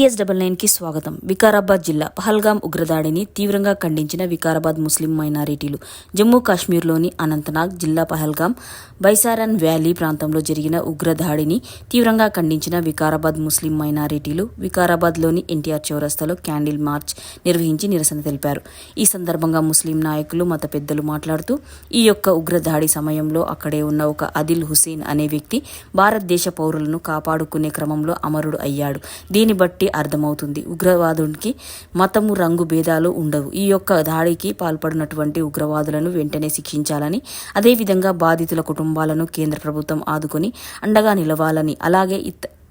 TS double నైన్కి స్వాగతం. వికారాబాద్ జిల్లా పహల్గాం ఉగ్రదాడిని తీవ్రంగా ఖండించిన వికారాబాద్ ముస్లిం మైనారిటీలు జమ్మూ కాశ్మీర్లోని అనంతనాగ్ జిల్లా పహల్గాం బైసారన్ వ్యాలీ ప్రాంతంలో జరిగిన ఉగ్రదాడిని తీవ్రంగా ఖండించిన వికారాబాద్ ముస్లిం మైనారిటీలు వికారాబాద్లోని ఎన్టీఆర్ చౌరస్తాలో క్యాండిల్ మార్చ్ నిర్వహించి నిరసన తెలిపారు. ఈ సందర్భంగా ముస్లిం నాయకులు మత పెద్దలు మాట్లాడుతూ ఈ యొక్క ఉగ్రదాడి సమయంలో అక్కడే ఉన్న ఒక అదిల్ హుసేన్ అనే వ్యక్తి భారతదేశ పౌరులను కాపాడుకునే క్రమంలో అమరుడు అయ్యాడు. దీన్ని బట్టి అర్థమవుతుంది. ఉగ్రవాదునికి మతము రంగు భేదాలు ఉండవు. ఈ యొక్క దాడికి పాల్పడినటువంటి ఉగ్రవాదులను వెంటనే శిక్షించాలని అదేవిధంగా బాధితుల కుటుంబాలను కేంద్ర ప్రభుత్వం ఆదుకొని అండగా నిలవాలని అలాగే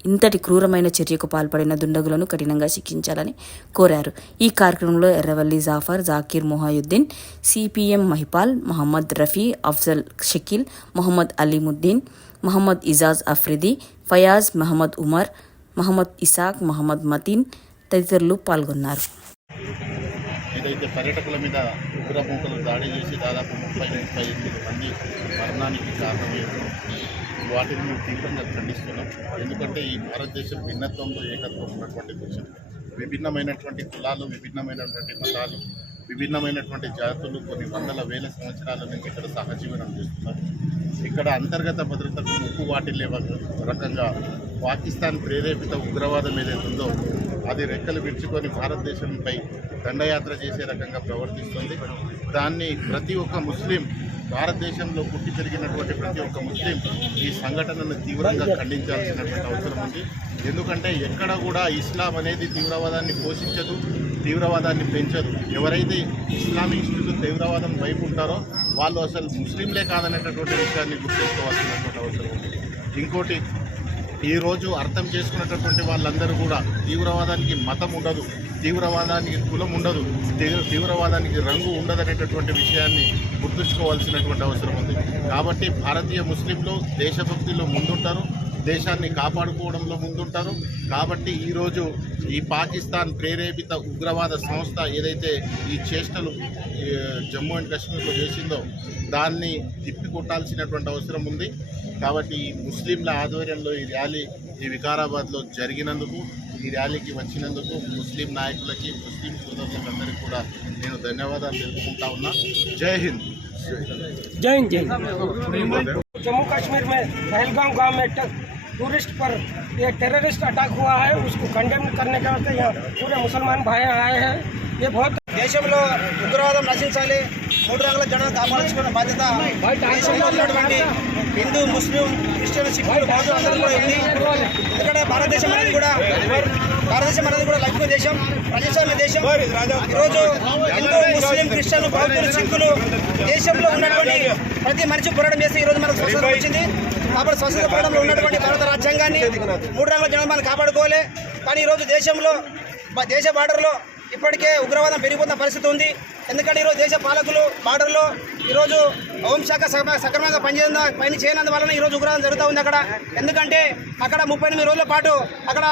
ఇంతటి క్రూరమైన చర్యకు పాల్పడిన దుండగులను కఠినంగా శిక్షించాలని కోరారు. ఈ కార్యక్రమంలో ఎర్రవల్లి జాఫర్ జాకీర్ మొహాయుద్దీన్ సిపిఎం మహిపాల్ మహమ్మద్ రఫీ అఫ్జల్ షకీల్ మొహమ్మద్ అలీముద్దీన్ మహమ్మద్ ఇజాజ్ అఫ్రిది ఫయాజ్ మహమ్మద్ ఉమర్ మహమ్మద్ ఇసాక్ మహమ్మద్ మతీన్ తదితరులు పాల్గొన్నారు. ఏదైతే పర్యాటకుల మీద ఉగ్రమూకలు దాడి చేసి దాదాపు ముప్పై ముప్పై ఎనిమిది మంది మరణానికి కారణమయ్యారు. వాటిని మేము తీవ్రంగా ఖండిస్తున్నాం. ఎందుకంటే ఈ భారతదేశం భిన్నత్వంలో ఏకత్వం ఉన్నటువంటి దేశం. విభిన్నమైనటువంటి కులాలు విభిన్నమైనటువంటి మతాలు విభిన్నమైనటువంటి జాతులు కొన్ని వందల వేల సంవత్సరాల నుంచి ఇక్కడ సహజీవనం చేస్తున్నారు. ఇక్కడ అంతర్గత భద్రతకు ముప్పు వాటిల్లే రకంగా పాకిస్తాన్ ప్రేరేపిత ఉగ్రవాదం ఏదైతుందో అది రెక్కలు విడుచుకొని భారతదేశంపై దండయాత్ర చేసే రకంగా ప్రవర్తిస్తుంది. దాన్ని ప్రతి ఒక్క ముస్లిం భారతదేశంలో పుట్టి పెరిగినటువంటి ప్రతి ఒక్క ముస్లిం ఈ సంఘటనను తీవ్రంగా ఖండించాల్సినటువంటి అవసరం ఉంది. ఎందుకంటే ఎక్కడ కూడా ఇస్లాం అనేది తీవ్రవాదాన్ని పోషించదు తీవ్రవాదాన్ని పెంచదు. ఎవరైతే ఇస్లామిస్టులు తీవ్రవాదం వైపు ఉంటారో వాళ్ళు అసలు ముస్లింలే కాదనేటటువంటి విషయాన్ని గుర్తించుకోవాల్సినటువంటి అవసరం ఉంది. ఇంకోటి ఈరోజు అర్థం చేసుకున్నటువంటి వాళ్ళందరూ కూడా తీవ్రవాదానికి మతం ఉండదు తీవ్రవాదానికి కులం ఉండదు తీవ్రవాదానికి రంగు ఉండదనేటటువంటి విషయాన్ని గుర్తుంచుకోవాల్సినటువంటి అవసరం ఉంది. కాబట్టి భారతీయ ముస్లింలు దేశభక్తిలో ముందుంటారు. దేశాన్ని కాపాడుకోవడంలో ముందుంటారు కాబట్టి ఈరోజు ఈ పాకిస్తాన్ ప్రేరేపిత ఉగ్రవాద సంస్థ ఏదైతే ఈ చేష్టలు ఈ, జమ్మూ అండ్ కాశ్మీర్లో చేసిందో దాన్ని తిప్పికొట్టాల్సినటువంటి అవసరం ఉంది కాబట్టి ఈ ముస్లింల ఆధ్వర్యంలో ఈ ర్యాలీ ఈ వికారాబాద్లో జరిగినందుకు ఈ ర్యాలీకి వచ్చినందుకు ముస్లిం నాయకులకి ముస్లిం సోదరులందరికీ కూడా నేను ధన్యవాదాలు తెలుపుకుంటా ఉన్నా జై హింద్ जय हिंद जय हिंद। जम्मू कश्मीर में पहलगाम गांव में ट- टूरिस्ट पर ये टेररिस्ट अटैक हुआ है उसको कंडेम करने के वास्ते यहाँ पूरे मुसलमान भाई आए हैं ये बहुत దేశంలో ఉగ్రవాదం నశించాలి మూడు రంగుల జనాలు కాపాడించుకున్న బాధ్యత దేశంలో ఉన్నటువంటి హిందూ ముస్లిం క్రిస్టియన్ సిక్కులు బౌద్ధులు అందరూ కూడా ఉంది ఎందుకంటే భారతదేశం అనేది కూడా భారతదేశం అనేది కూడా లక్ష్మీ దేశం ప్రజాస్వామ్య దేశం ఈరోజు హిందూ ముస్లిం క్రిస్టియన్ బౌద్ధులు సిక్కులు దేశంలో ఉన్నటువంటి ప్రతి మనిషి పోరాటం చేస్తే ఈరోజు మనకు స్వతంత్రం వచ్చింది కాబట్టి స్వతంత్ర పోరాటంలో ఉన్నటువంటి భారత రాజ్యాంగాన్ని మూడు రంగుల జనాలు కాపాడుకోలే కానీ ఈరోజు దేశంలో దేశ బార్డర్లో ఇప్పటికే ఉగ్రవాదం పెరిగిపోతున్న పరిస్థితి ఉంది. ఎందుకంటే ఈరోజు దేశ పాలకులు బార్డర్లో ఈరోజు హోంశాఖ సక్రమ- సక్రమంగా పనిచేయన పని చేయనందువలన ఈరోజు ఉగ్రవాదం జరుగుతూ ఉంది అక్కడ. ఎందుకంటే అక్కడ ముప్పై ఎనిమిది రోజుల పాటు అక్కడ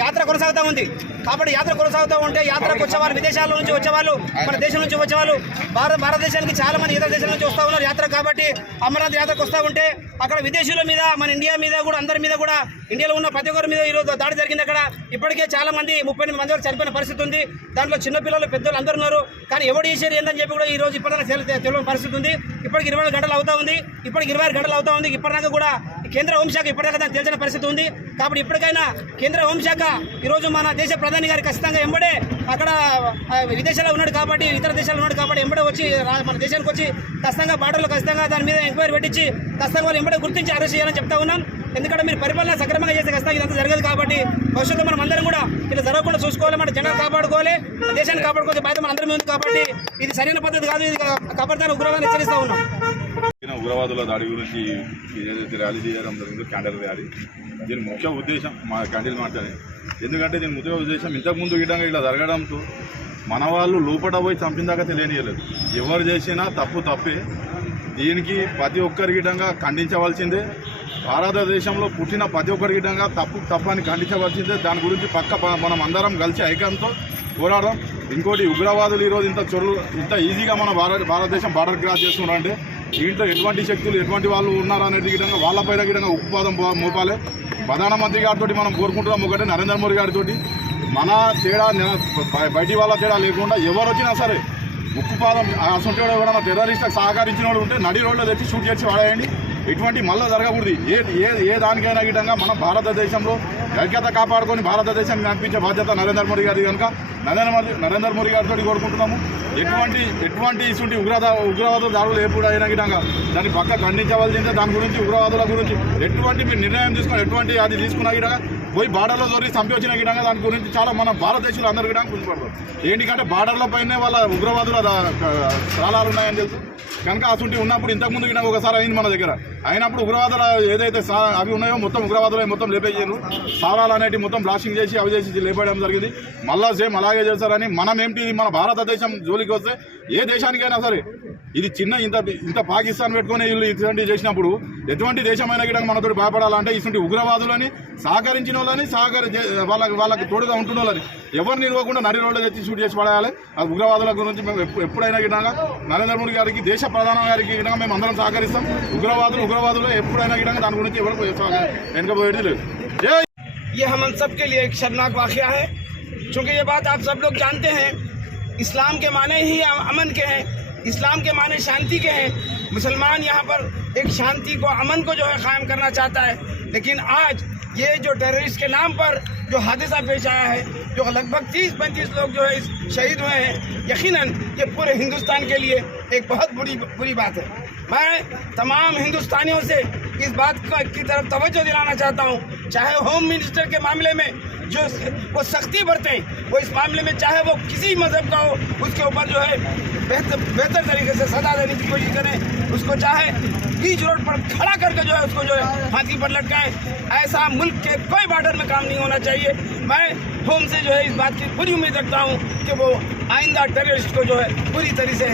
యాత్ర కొనసాగుతూ ఉంది. కాబట్టి యాత్ర కొనసాగుతూ ఉంటే యాత్రకు వచ్చేవాళ్ళు విదేశాల నుంచి వచ్చేవాళ్ళు మన దేశం నుంచి వచ్చేవాళ్ళు భారత భారతదేశానికి చాలామంది ఇతర దేశాల నుంచి వస్తూ ఉన్నారు యాత్ర కాబట్టి అమర్నాథ్ యాత్రకు వస్తూ ఉంటే అక్కడ విదేశీయుల మీద మన ఇండియా మీద కూడా అందరి మీద కూడా ఇండియాలో ఉన్న ప్రతి ఒక్కరి మీద ఈరోజు దాడి జరిగింది అక్కడ. ఇప్పటికే చాలా మంది ముప్పై ఎనిమిది మంది వరకు చనిపోయిన పరిస్థితి ఉంది. దాంట్లో చిన్నపిల్లలు పెద్దలు అందరూ ఉన్నారు. కానీ ఎవడు చేశారు ఏందని చెప్పి కూడా ఈ రోజు ఇప్పటిదాకా తెలియని పరిస్థితి ఉంది. ఇప్పటికి ఇరవై గంటలు అవుతా ఉంది. ఇప్పటికి ఇరవై గంటలు అవుతా ఉంది. ఇప్పటిదాకా కూడా కేంద్ర హోంశాఖ ఇప్పటిదాకా తెలిసిన పరిస్థితి ఉంది. కాబట్టి ఇప్పటికైనా కేంద్ర హోంశాఖ ఈరోజు మన దేశ ప్రధాని గారు ఖచ్చితంగా ఎంబడే అక్కడ విదేశాల్లో ఉన్నాడు కాబట్టి ఇతర దేశాల్లో ఉన్నాడు కాబట్టి ఎంబడే వచ్చి మన దేశానికి వచ్చి ఖచ్చితంగా బార్డర్లో ఖచ్చితంగా దాని మీద ఎంక్వైరీ పెట్టించి ఖచ్చితంగా వాళ్ళు ఎంబడే గుర్తించి అరెస్ట్ చేయాలని చెప్తా ఉన్నాం. ఎందుకంటే మీరు పరిపాలన సక్రమంగా చేస్తే ఖచ్చితంగా ఇదంతా జరగదు కాబట్టి భవిష్యత్తులో మనం అందరం కూడా ఇలా జరగకుండా చూసుకోవాలి మన జనాలు కాపాడుకోవాలి దేశాన్ని కాపాడుకోవాలి బాధ్యత మన అందరం ఉంది కాబట్టి ఇది సరైన పద్ధతి కాదు ఇది కాపాడుతాను ఉగ్రవాదాన్ని హెచ్చరిస్తూ ఉన్నాం. ఉగ్రవాదుల దాడి గురించి ఏదైతే ర్యాలీ చేయడం జరిగిందో క్యాండిల్ ర్యాలీ దీని ముఖ్య ఉద్దేశం మా క్యాండిల్ మాట్లాడి ఎందుకంటే దీని ముఖ్య ఉద్దేశం ఇంతకుముందు ఈ ఇలా జరగడంతో మన వాళ్ళు లోపల పోయి చంపిందాకా తెలియనియలేదు ఎవరు చేసినా తప్పు తప్పే. దీనికి ప్రతి ఒక్కరి విధంగా ఖండించవలసిందే. భారతదేశంలో పుట్టిన ప్రతి ఒక్కరి ఇటంగా తప్పు తప్పని ఖండించవలసిందే. దాని గురించి పక్క మనం అందరం కలిసి ఐక్యంతో పోరాడడం ఇంకోటి ఉగ్రవాదులు ఈరోజు ఇంత చొరు ఇంత ఈజీగా మన భారత భారతదేశం బార్డర్ క్రాస్ చేస్తున్నారంటే దీంట్లో ఎటువంటి శక్తులు ఎటువంటి వాళ్ళు ఉన్నారు అనేది విధంగా వాళ్ళపై విధంగా ఉక్కుపాదం మోపాలి. ప్రధానమంత్రి గారితో మనం కోరుకుంటున్నాం ఒకటి నరేంద్ర మోడీ గారితో మన తేడా బయటి వాళ్ళ తేడా లేకుండా ఎవరు వచ్చినా సరే ఉక్కుపాదం అసంటి ఎవరైనా టెర్రరిస్ట్లకు సహకరించిన వాళ్ళు ఉంటే నడి రోడ్లో తెచ్చి షూట్ చేసి వాడేయండి. ఎటువంటి మళ్ళీ జరగకూడదు. ఏ ఏ ఏ దానికైనా విధంగా మన భారతదేశంలో ఐక్యత కాపాడుకొని భారతదేశాన్ని కనిపించే బాధ్యత నరేంద్ర మోడీ గారి కనుక. నరేంద్ర మోదీ నరేంద్ర మోడీ గారితో కోరుకుంటున్నాము. ఎటువంటి ఎటువంటి ఇటువంటి ఉగ్రవాద ఉగ్రవాద దాడులు ఎప్పుడు అయినా గిటంగా దాన్ని పక్క ఖండించవలసిందే. దాని గురించి ఉగ్రవాదుల గురించి ఎటువంటి మీరు నిర్ణయం తీసుకొని ఎటువంటి అది తీసుకున్న గిటంగా పోయి బార్డర్లో దొరికి చంపించిన వచ్చిన దాని గురించి చాలా మన భారతదేశంలో అందరి గిటంగా గుర్తుపడతారు ఏంటికంటే బార్డర్ల పైనే వాళ్ళ ఉగ్రవాదుల దా- ఉన్నాయని తెలుసు. కనుక అటువంటి ఉన్నప్పుడు ఇంతకుముందు గిటంగా ఒకసారి అయింది మన దగ్గర. అయినప్పుడు ఉగ్రవాదుల ఏదైతే అవి ఉన్నాయో మొత్తం ఉగ్రవాదులు మొత్తం లేపేసారు సారాలు అనేటివి మొత్తం బ్లాస్టింగ్ చేసి అవి చేసి లేపేయడం జరిగింది. మళ్ళా సేమ్ అలాగే చేస్తారని మనం ఏంటి ఇది మన భారతదేశం జోలికి వస్తే ఏ దేశానికైనా సరే ఇది చిన్న ఇంత ఇంత పాకిస్తాన్ పెట్టుకునే వీళ్ళు ఇటువంటి చేసినప్పుడు ఎటువంటి దేశమైనా కూడా మనతో భయపడాలంటే ఇటువంటి ఉగ్రవాదులని సహకరించిన వాళ్ళని సహకరి వాళ్ళకి వాళ్ళకి తోడుగా ఉంటున్న వాళ్ళని ఎవరిని ఇవ్వకుండా నడి రోడ్లు తెచ్చి షూట్ చేసి పడేయాలి. ఆ ఉగ్రవాదుల గురించి మేము ఎప్పుడైనా గిటంగా నరేంద్ర మోడీ గారికి దేశ ప్రధాన గారికి మేము అందరం సహకరిస్తాం. ఉగ్రవాదులు یہ ہم سب کے لیے ایک شرناک واقعہ ہے۔ چونکہ یہ بات آپ سب لوگ جانتے ہیں، اسلام کے معنی ہی امن کے ہیں، اسلام کے معنی شانتی کے ہیں۔ مسلمان یہاں پر ایک شانتی کو، امن کو جو ہے قائم کرنا چاہتا ہے۔ لیکن آج یہ جو ٹیررسٹ کے نام پر جو حادثہ پیش آیا ہے، جو لگ بھگ تیس پینتیس لوگ جو ہے شہید ہوئے ہیں، یقیناً یہ پورے ہندوستان کے لیے ایک بہت بری بری بات ہے۔ میں تمام ہندوستانیوں سے اس بات کی طرف توجہ دلانا چاہتا ہوں۔ چاہے ہوم منسٹر کے معاملے میں جو وہ سختی برتیں، وہ اس معاملے میں چاہے وہ کسی مذہب کا ہو، اس کے اوپر جو ہے بہتر بہتر طریقے سے سزا دینے کی کوشش کریں۔ اس کو چاہے بیچ روڈ پر کھڑا کر کے جو ہے اس کو جو ہے پھانسی پر لٹکائیں۔ ایسا ملک کے کوئی بارڈر میں کام نہیں ہونا چاہیے۔ میں होम से जो है इस बात की पूरी उम्मीद रखता हूँ कि वो आइंदा टेररिस्ट को जो है पूरी तरह से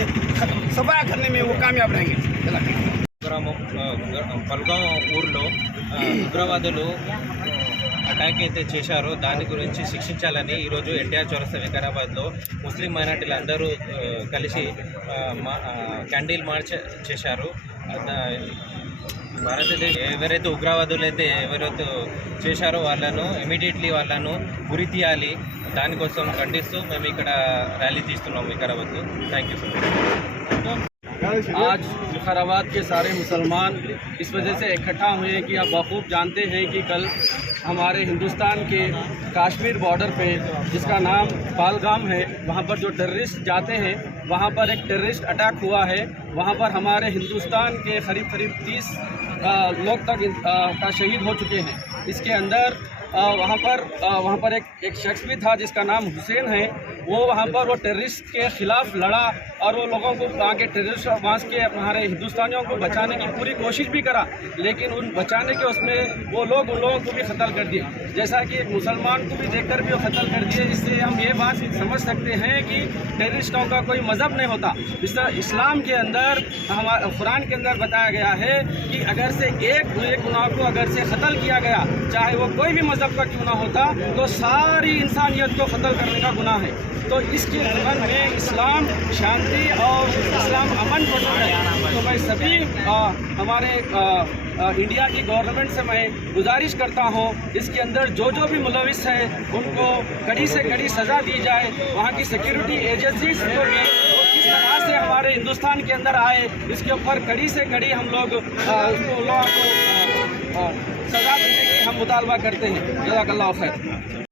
सफाया करने में वो कामयाब रहेंगे चला గ్రామం ఆ, గ- పల్గాం ఊర్లో ఆ, ఉగ్రవాదులు అటాక్ అయితే చేశారో దాని గురించి శిక్షించాలని ఈరోజు ఎన్టీఆర్ చౌరస్తా వికారాబాద్లో ముస్లిం మైనార్టీలు అందరూ ఆ, కలిసి ఆ, మా- ఆ, క్యాండిల్ మార్చ్ చేశారు ఆ, భారతదేశం ఎవరైతే ఉగ్రవాదులు అయితే ఎవరైతే చేశారో వాళ్ళను ఇమీడియట్లీ వాళ్ళను గురి తీయాలి. దానికోసం ఖండిస్తూ మేము ఇక్కడ ర్యాలీ తీస్తున్నాం వికారాబాద్లో థ్యాంక్ యూ సో మచ్ آج وقارآباد کے سارے مسلمان اس وجہ سے اکٹھا ہوئے ہیں کہ آپ بخوب جانتے ہیں کہ کل ہمارے ہندوستان کے کاشمیر بارڈر پہ جس کا نام پالگام ہے وہاں پر جو ٹیررسٹ جاتے ہیں وہاں پر ایک ٹیررسٹ اٹیک ہوا ہے۔ وہاں پر ہمارے ہندوستان کے قریب قریب تیس لوگ تک کا شہید ہو چکے ہیں۔ اس کے اندر وہاں پر وہاں پر ایک ایک شخص بھی تھا جس کا نام حسین ہے۔ وہ وہاں پر وہ ٹیررسٹ کے خلاف لڑا اور وہ لوگوں کو وہاں کے ٹیررسٹ اور وہاں کے ہمارے ہندوستانیوں کو بچانے کی پوری کوشش بھی کرا، لیکن ان بچانے کے اس میں وہ لوگ ان لوگوں کو بھی قتل کر دیے۔ جیسا کہ ایک مسلمان کو بھی دیکھ کر بھی وہ قتل کر دیے، اس سے ہم یہ بات سمجھ سکتے ہیں کہ ٹیررسٹوں کا کوئی مذہب نہیں ہوتا۔ اس طرح اسلام کے اندر ہمارے قرآن کے اندر بتایا گیا ہے کہ اگر سے ایک گناہ کو اگر سے قتل کیا گیا، چاہے وہ کوئی بھی مذہب کا کیوں نہ ہوتا، تو ساری انسانیت کو قتل کرنے کا گناہ ہے۔ تو اس کی رغن میں اسلام، شانتی اور اسلام امن پسند ہے۔ تو میں سبھی ہمارے انڈیا کی گورنمنٹ سے میں گزارش کرتا ہوں، اس کے اندر جو جو بھی ملوث ہیں، ان کو کڑی سے کڑی سزا دی جائے۔ وہاں کی سیکیورٹی ایجنسیز کو بھی کس طرح سے ہمارے ہندوستان کے اندر آئے۔ اس کے اوپر کڑی سے کڑی ہم لوگ سزا دینے کی ہم مطالبہ کرتے ہیں۔ جزاک اللہ خیر۔